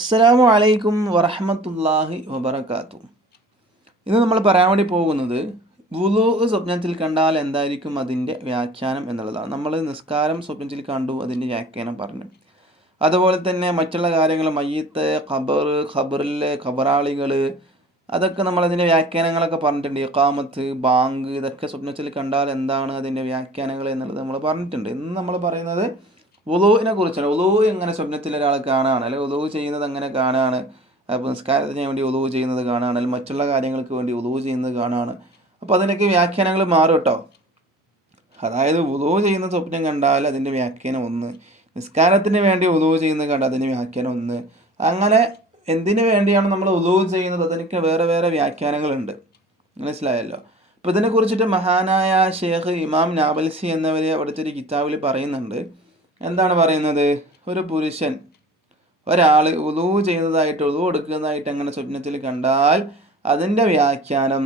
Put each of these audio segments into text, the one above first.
അസ്സലാമു അലൈക്കും വറഹ്മത്തുള്ളാഹി വബറകാത്തു. ഇന്ന് നമ്മൾ പറയാൻ വേണ്ടി പോകുന്നത് വുളൂ സ്വപ്നത്തിൽ കണ്ടാൽ എന്തായിരിക്കും അതിൻ്റെ വ്യാഖ്യാനം എന്നുള്ളതാണ്. നമ്മൾ നിസ്കാരം സ്വപ്നത്തിൽ കണ്ടു, അതിൻ്റെ വ്യാഖ്യാനം പറഞ്ഞു. അതുപോലെ തന്നെ മറ്റുള്ള കാര്യങ്ങൾ, മയ്യത്ത്, ഖബറിലെ ഖബറാളികൾ, അതൊക്കെ നമ്മളതിൻ്റെ വ്യാഖ്യാനങ്ങളൊക്കെ പറഞ്ഞിട്ടുണ്ട്. ഇഖാമത്ത്, ബാങ്ക്, ഇതൊക്കെ സ്വപ്നത്തിൽ കണ്ടാൽ എന്താണ് അതിൻ്റെ വ്യാഖ്യാനങ്ങൾ എന്നുള്ളത് നമ്മൾ പറഞ്ഞിട്ടുണ്ട്. ഇന്ന് നമ്മൾ പറയുന്നത് വുളൂവിനെ കുറിച്ചാണ്. വുളൂ എങ്ങനെ സ്വപ്നത്തിൽ ഒരാൾ കാണുകയാണ്, അല്ലെങ്കിൽ വുളൂ ചെയ്യുന്നത് എങ്ങനെ കാണുകയാണ്, അപ്പോൾ നിസ്കാരത്തിന് വേണ്ടി വുളൂ ചെയ്യുന്നത് കാണുകയാണ്, അല്ലെങ്കിൽ മറ്റുള്ള കാര്യങ്ങൾക്ക് വേണ്ടി വുളൂ ചെയ്യുന്നത് കാണുകയാണ്. അപ്പോൾ അതിനൊക്കെ വ്യാഖ്യാനങ്ങൾ മാറും കേട്ടോ. അതായത് വുളൂ ചെയ്യുന്ന സ്വപ്നം കണ്ടാൽ അതിൻ്റെ വ്യാഖ്യാനം ഒന്ന്, നിസ്കാരത്തിന് വേണ്ടി വുളൂ ചെയ്യുന്നത് കണ്ടാൽ അതിൻ്റെ വ്യാഖ്യാനം ഒന്ന്. അങ്ങനെ എന്തിനു വേണ്ടിയാണ് നമ്മൾ വുളൂ ചെയ്യുന്നത് അതിനൊക്കെ വേറെ വേറെ വ്യാഖ്യാനങ്ങളുണ്ട്. മനസ്സിലായല്ലോ. അപ്പോൾ ഇതിനെക്കുറിച്ചിട്ട് മഹാനായ ഷേഖ് ഇമാം നാബൽസി എന്നവർ അവിടുത്തെ ഒരു കിതാബിൽ പറയുന്നുണ്ട്. എന്താണ് പറയുന്നത്? ഒരു പുരുഷൻ ഒരാൾ വുളൂ ചെയ്യുന്നതായിട്ട്, വുളൂ എടുക്കുന്നതായിട്ട് അങ്ങനെ സ്വപ്നത്തിൽ കണ്ടാൽ അതിൻ്റെ വ്യാഖ്യാനം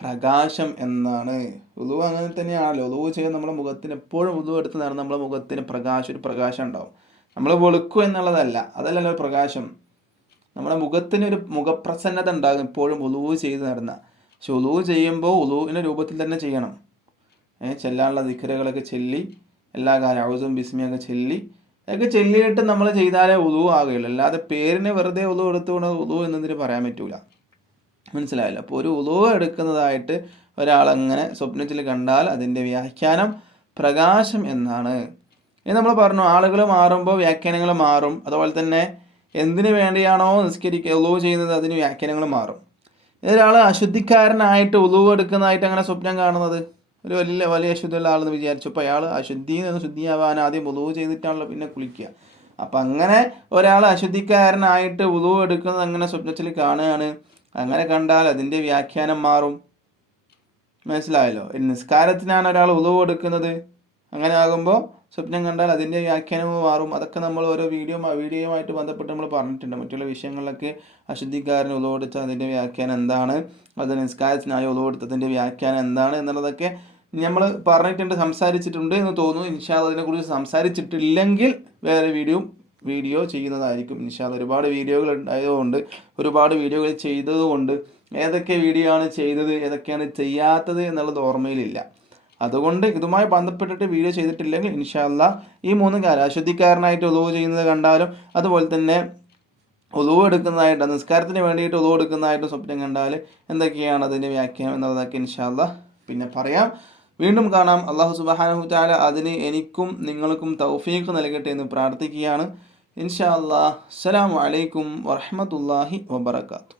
പ്രകാശം എന്നാണ്. വുളൂ അങ്ങനെ തന്നെയാണല്ലോ. വുളൂ ചെയ്യുന്ന നമ്മുടെ മുഖത്തിന് എപ്പോഴും വുളൂ എടുത്ത് നടന്ന നമ്മുടെ മുഖത്തിന് ഒരു പ്രകാശം ഉണ്ടാവും. നമ്മൾ വെളുക്കും എന്നുള്ളതല്ല, അതല്ലല്ലോ പ്രകാശം. നമ്മുടെ മുഖത്തിന് ഒരു മുഖപ്രസന്നത ഉണ്ടാകും എപ്പോഴും വുളൂ ചെയ്ത് നടന്ന. പക്ഷെ വുളൂ ചെയ്യുമ്പോൾ വുളൂവിൻ്റെ രൂപത്തിൽ തന്നെ ചെയ്യണം. ചെല്ലാനുള്ള ദിക്റുകളൊക്കെ ചൊല്ലി, എല്ലാ കാര്യം ഔസും ബിസ്മിയൊക്കെ ചൊല്ലിയിട്ട് നമ്മൾ ചെയ്താലേ വുളൂ ആകുകയുള്ളൂ. അല്ലാതെ പേരിന് വെറുതെ വുളൂ എടുത്തുകൊണ്ട് വുളൂ എന്നതിന് പറയാൻ പറ്റൂല. മനസ്സിലായല്ലോ. അപ്പോൾ ഒരു വുളൂ എടുക്കുന്നതായിട്ട് ഒരാളങ്ങനെ സ്വപ്നത്തിൽ കണ്ടാൽ അതിൻ്റെ വ്യാഖ്യാനം പ്രകാശം എന്നാണ്. ഇനി നമ്മൾ പറഞ്ഞു, ആളുകൾ മാറുമ്പോൾ വ്യാഖ്യാനങ്ങൾ മാറും. അതുപോലെ തന്നെ എന്തിനു വേണ്ടിയാണോ വുളൂ ചെയ്യുന്നത് അതിന് വ്യാഖ്യാനങ്ങൾ മാറും. ഒരാൾ അശുദ്ധിക്കാരനായിട്ട് വുളൂ എടുക്കുന്നതായിട്ട് അങ്ങനെ സ്വപ്നം കാണുന്നത്, ഒരു വലിയ അശുദ്ധിയുള്ള ആളെന്ന് വിചാരിച്ചു. അപ്പോൾ അയാൾ അശുദ്ധിയിൽ നിന്ന് ശുദ്ധിയാവാൻ ആദ്യം വുളൂ ചെയ്തിട്ടാണല്ലോ പിന്നെ കുളിക്കുക. അപ്പം അങ്ങനെ ഒരാൾ അശുദ്ധിക്കാരനായിട്ട് വുളൂ എടുക്കുന്നത് അങ്ങനെ സ്വപ്നത്തിൽ കാണുകയാണ്. അങ്ങനെ കണ്ടാൽ അതിൻ്റെ വ്യാഖ്യാനം മാറും. മനസ്സിലായല്ലോ. നിസ്കാരത്തിനാണ് ഒരാൾ വുളൂ എടുക്കുന്നത്, അങ്ങനെ ആകുമ്പോൾ സ്വപ്നം കണ്ടാൽ അതിൻ്റെ വ്യാഖ്യാനവും മാറും. അതൊക്കെ നമ്മൾ ഓരോ വീഡിയോയുമായിട്ട് ബന്ധപ്പെട്ട് നമ്മൾ പറഞ്ഞിട്ടുണ്ട്. മറ്റുള്ള വിഷയങ്ങളിലൊക്കെ അശുദ്ധിക്കാരന് വുളൂ എടുത്താൽ അതിൻ്റെ വ്യാഖ്യാനം എന്താണ്, അത് നിസ്കാരത്തിനായി വുളൂ എടുത്തതിൻ്റെ വ്യാഖ്യാനം എന്താണ് എന്നുള്ളതൊക്കെ നമ്മൾ പറഞ്ഞിട്ടുണ്ട്, സംസാരിച്ചിട്ടുണ്ട് എന്ന് തോന്നുന്നു. ഇൻഷാ അല്ലാഹ് അതിനെക്കുറിച്ച് സംസാരിച്ചിട്ടില്ലെങ്കിൽ വേറെ വീഡിയോ ചെയ്യുന്നതായിരിക്കും ഇൻഷാ അല്ലാഹ്. ഒരുപാട് വീഡിയോകൾ ഉണ്ടായതുകൊണ്ട്, ഒരുപാട് വീഡിയോകൾ ചെയ്തതുകൊണ്ട് ഏതൊക്കെ വീഡിയോ ആണ് ചെയ്തത്, ഏതൊക്കെയാണ് ചെയ്യാത്തത് എന്നുള്ളത് ഓർമ്മയിലില്ല. അതുകൊണ്ട് ഇതുമായി ബന്ധപ്പെട്ടിട്ട് വീഡിയോ ചെയ്തിട്ടില്ലെങ്കിൽ ഇൻഷാ അല്ലാഹ് ഈ 3 കാര്യം, അശുദ്ധിക്കാരനായിട്ട് വുളൂ ചെയ്യുന്നത് കണ്ടാലും, അതുപോലെ തന്നെ വുളൂ എടുക്കുന്നതായിട്ട്, നിസ്കാരത്തിന് വേണ്ടിയിട്ട് വുളൂ എടുക്കുന്നതായിട്ട് സ്വപ്നം കണ്ടാൽ എന്തൊക്കെയാണ് അതിൻ്റെ വ്യാഖ്യാനം എന്നുള്ളതൊക്കെ ഇൻഷാ അല്ലാഹ് പിന്നെ പറയാം. വീണ്ടും കാണാം. അല്ലാഹു സുബ്ഹാനഹു തആല അതിന് എനിക്കും നിങ്ങൾക്കും തൗഫീഖ് നൽകട്ടെ എന്ന് പ്രാർത്ഥിക്കുകയാണ്. ഇൻഷാ അല്ലാഹ്. അസ്സലാമു അലൈക്കും വറഹ്മത്തുള്ളാഹി വബറകാതുഹു.